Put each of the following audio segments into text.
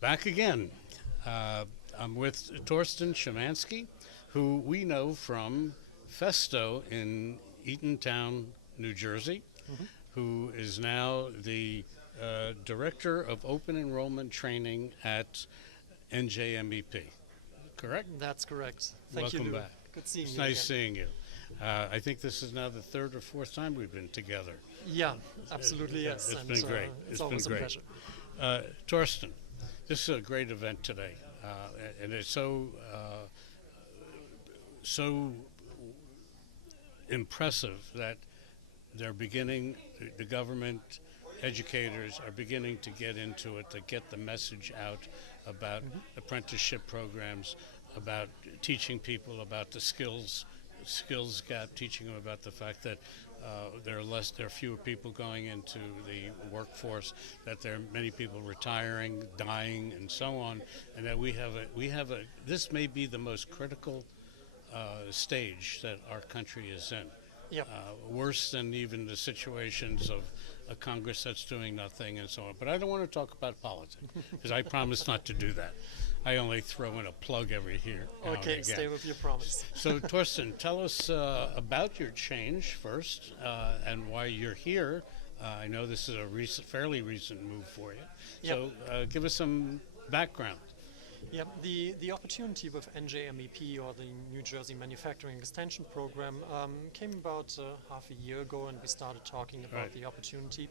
Back again. I'm with Torsten Schimanski, who we know from Festo in Eatontown, New Jersey, who is now the Director of Open Enrollment Training at NJMEP. Correct? That's correct. Thank you, Welcome Lou. back. Good seeing It's you nice again. seeing you. I think this is now the third or fourth time we've been together. Yeah, absolutely, yes. It's and, been great. It's always been a great. pleasure. Torsten, this is a great event today, and it's so impressive that they're beginning, the government, educators are beginning to get into it, to get the message out about apprenticeship programs, about teaching people about the skills gap, teaching them about the fact that there are fewer people going into the workforce, that there are many people retiring, dying, and so on, and that we have a this may be the most critical stage that our country is in. Yep. Worse than even the situations of a Congress that's doing nothing and so on. But I don't want to talk about politics, because I promise not to do that. I only throw in a plug every here. now and Okay, again. stay with your promise. So, Torsten, tell us about your change first, and why you're here. I know this is a fairly recent move for you. Yep. So, give us some background. Yeah, the opportunity with NJMEP, or the New Jersey Manufacturing Extension Program, came about half a year ago, and we started talking about Right. the opportunity.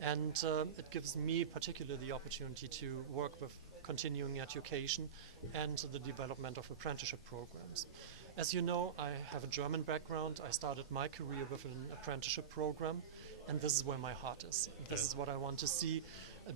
And it gives me particularly the opportunity to work with continuing education and the development of apprenticeship programs. As you know, I have a German background. I started my career with an apprenticeship program, and this is where my heart is. This is what I want to see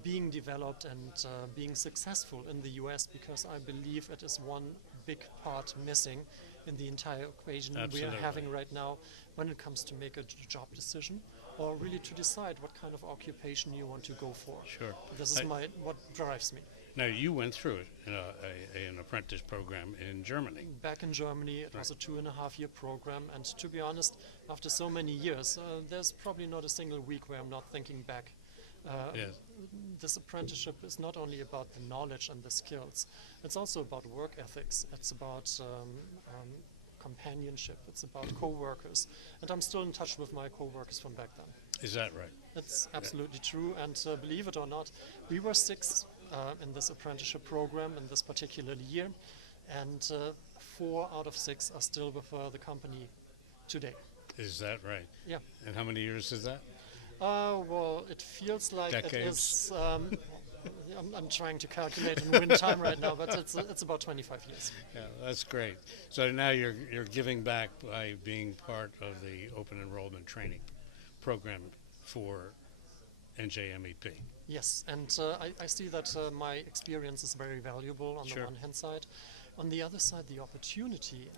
being developed and being successful in the US, because I believe it is one big part missing in the entire equation we Absolutely. are having right now when it comes to make a job decision, or really to decide what kind of occupation you want to go for. Sure. This is what drives me. Now, you went through it in an apprentice program in Germany. Back in Germany, it was a 2.5-year program, and to be honest, after so many years, there's probably not a single week where I'm not thinking back. Yes. This apprenticeship is not only about the knowledge and the skills, it's also about work ethics, it's about companionship, it's about co-workers, and I'm still in touch with my co-workers from back then. Is that right? It's absolutely true, and believe it or not, we were 6 in this apprenticeship program in this particular year, and 4 out of 6 are still with the company today. Is that right? Yeah. And how many years is that? Well, it feels like it Decades. is. I'm trying to calculate in win time right now, but it's about 25 years. Yeah, that's great. So now you're giving back by being part of the open enrollment training program for NJMEP. Yes, and I see that my experience is very valuable on Sure. the one hand side. On the other side, the opportunity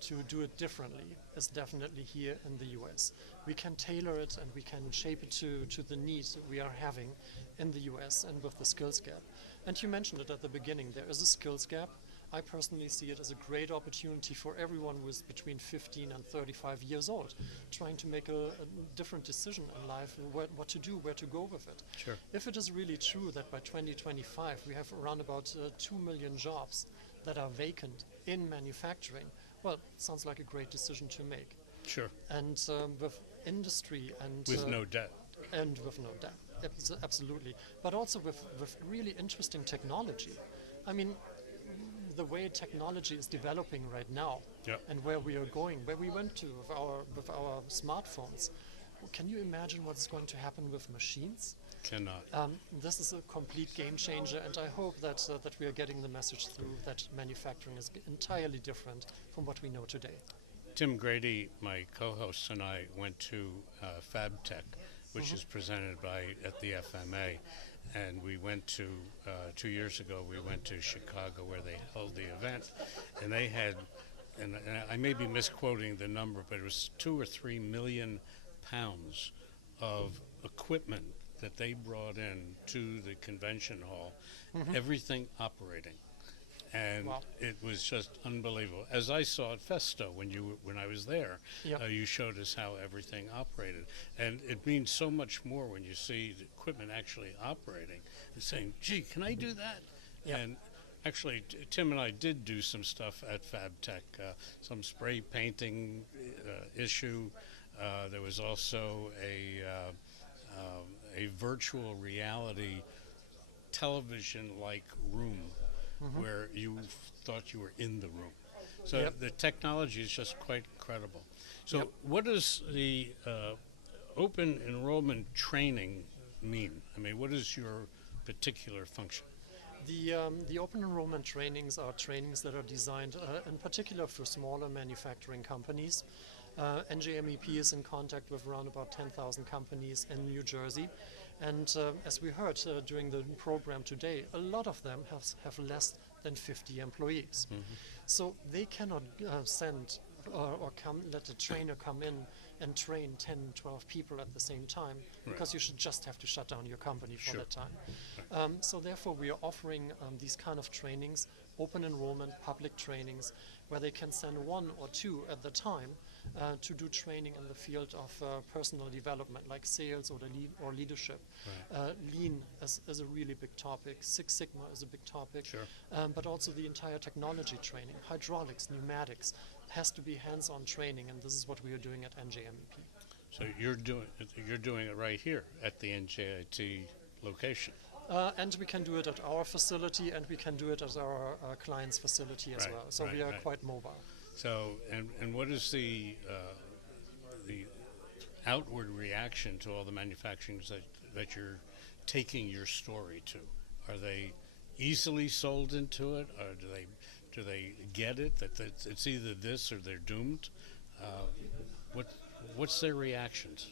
to do it differently is definitely here in the US. We can tailor it and we can shape it to the needs that we are having in the US and with the skills gap. And you mentioned it at the beginning, there is a skills gap. I personally see it as a great opportunity for everyone who is between 15 and 35 years old, trying to make a different decision in life, what to do, where to go with it. Sure. If it is really true that by 2025 we have around about 2 million jobs that are vacant in manufacturing, well, it sounds like a great decision to make. Sure. And with industry and With no debt. and with no debt, absolutely. But also with really interesting technology. I mean, the way technology is developing right now, Yep. and where we are going, where we went to with our smartphones. Can you imagine what's going to happen with machines? Cannot. This is a complete game changer, and I hope that that we are getting the message through that manufacturing is entirely different from what we know today. Tim Grady, my co-host, and I went to FabTech, which is presented at the FMA, and we went to 2 years ago. We went to Chicago where they held the event, and they had, and I may be misquoting the number, but it was 2 or 3 million pounds of equipment that they brought in to the convention hall, everything operating. and Wow. it was just unbelievable. As I saw at Festo when I was there, Yep. you showed us how everything operated, and it means so much more when you see the equipment actually operating and saying, "Gee, can I do that?" Yep. And actually, Tim and I did do some stuff at FabTech, some spray painting issue. There was also a virtual reality television-like room where you thought you were in the room. So Yep. the technology is just quite incredible. So Yep. what does the open enrollment training mean? I mean, what is your particular function? The open enrollment trainings are trainings that are designed in particular for smaller manufacturing companies. NJMEP is in contact with around about 10,000 companies in New Jersey. And as we heard during the program today, a lot of them have less than 50 employees. So they cannot send or let a trainer come in and train 10, 12 people at the same time, because you should just have to shut down your company for Sure. that time. So therefore we are offering these kind of trainings, open enrollment, public trainings, where they can send one or two at the time to do training in the field of personal development, like sales or leadership. Lean is a really big topic. Six Sigma is a big topic. Sure. But also the entire technology training, hydraulics, pneumatics, has to be hands-on training, and this is what we are doing at NJMEP. So you're doing it right here at the NJIT location. And we can do it at our facility, and we can do it at our client's facility as Right, well. So right, we are right. quite mobile. So and what is the outward reaction to all the manufacturers that you're taking your story to? Are they easily sold into it, or do they get it that it's either this or they're doomed? What's their reactions?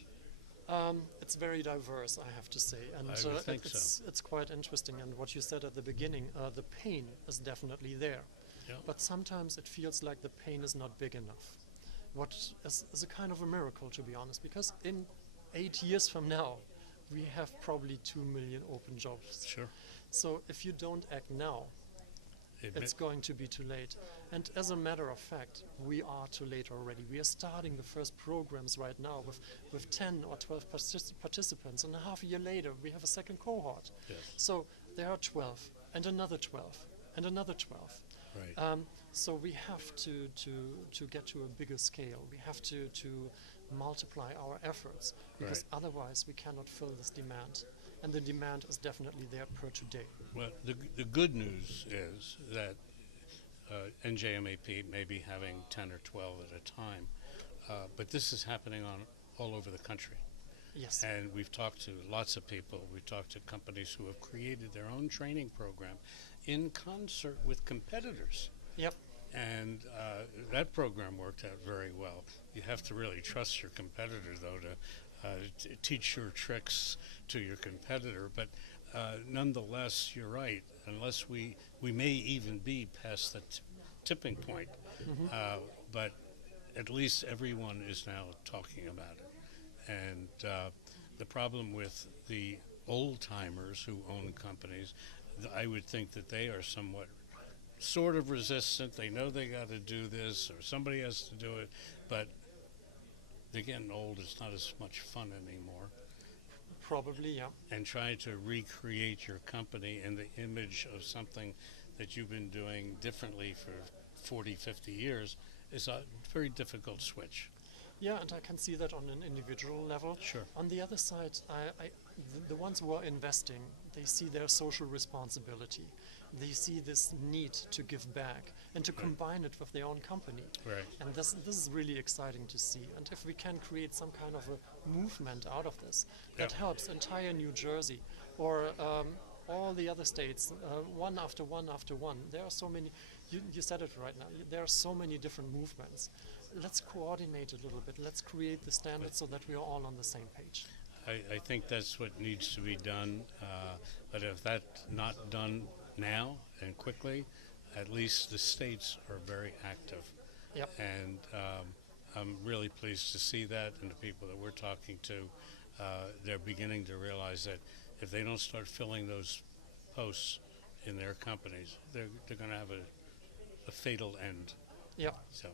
It's very diverse, I have to say, and I would think it's quite interesting. And what you said at the beginning, the pain is definitely there, Yeah. but sometimes it feels like the pain is not big enough. What is a kind of a miracle, to be honest, because in 8 years from now, we have probably 2 million open jobs. Sure. So if you don't act now, it's going to be too late. And as a matter of fact, we are too late already. We are starting the first programs right now with 10 or 12 participants, and a half a year later, we have a second cohort. Yes. So there are 12, and another 12, and another 12. Right. So we have to get to a bigger scale. We have to multiply our efforts, because Right. otherwise we cannot fill this demand. And the demand is definitely there per today. Well, the good news is that NJMAP may be having 10 or 12 at a time, but this is happening all over the country. Yes. And we've talked to lots of people. We've talked to companies who have created their own training program in concert with competitors. Yep. And that program worked out very well. You have to really trust your competitor, though, to teach your tricks to your competitor. But nonetheless, you're right. Unless we may even be past the tipping point, but at least everyone is now talking about it. And the problem with the old-timers who own companies, I would think that they are somewhat sort of resistant. They know they got to do this, or somebody has to do it, but they're getting old. It's not as much fun anymore. Probably, yeah. And trying to recreate your company in the image of something that you've been doing differently for 40, 50 years is a very difficult switch. Yeah, and I can see that on an individual level. Sure. On the other side, the ones who are investing, they see their social responsibility. They see this need to give back and to combine it with their own company. Right. And this is really exciting to see. And if we can create some kind of a movement out of this, that helps entire New Jersey or all the other states, one after one after one. There are so many, you said it right now, there are so many different movements. Let's coordinate a little bit. Let's create the standards so that we are all on the same page. I think that's what needs to be done. But if that's not done now and quickly, at least the states are very active. Yep. And I'm really pleased to see that, and the people that we're talking to, they're beginning to realize that if they don't start filling those posts in their companies, they're going to have a fatal end. Yeah, So,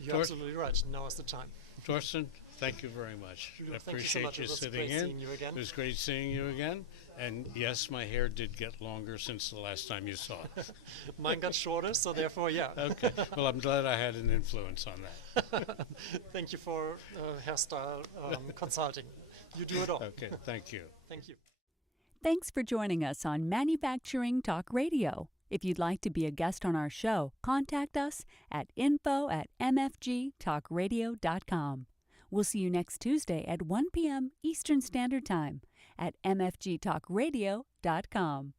you're absolutely right. Now is the time. Torsten, thank you very much. I appreciate you sitting in. Seeing you again. It was great seeing you again. And yes, my hair did get longer since the last time you saw it. Mine got shorter, so therefore, yeah. Okay. Well, I'm glad I had an influence on that. Thank you for hairstyle consulting. You do it all. Okay, thank you. Thank you. Thanks for joining us on Manufacturing Talk Radio. If you'd like to be a guest on our show, contact us at info@mfgtalkradio.com. We'll see you next Tuesday at 1 p.m. Eastern Standard Time at mfgtalkradio.com.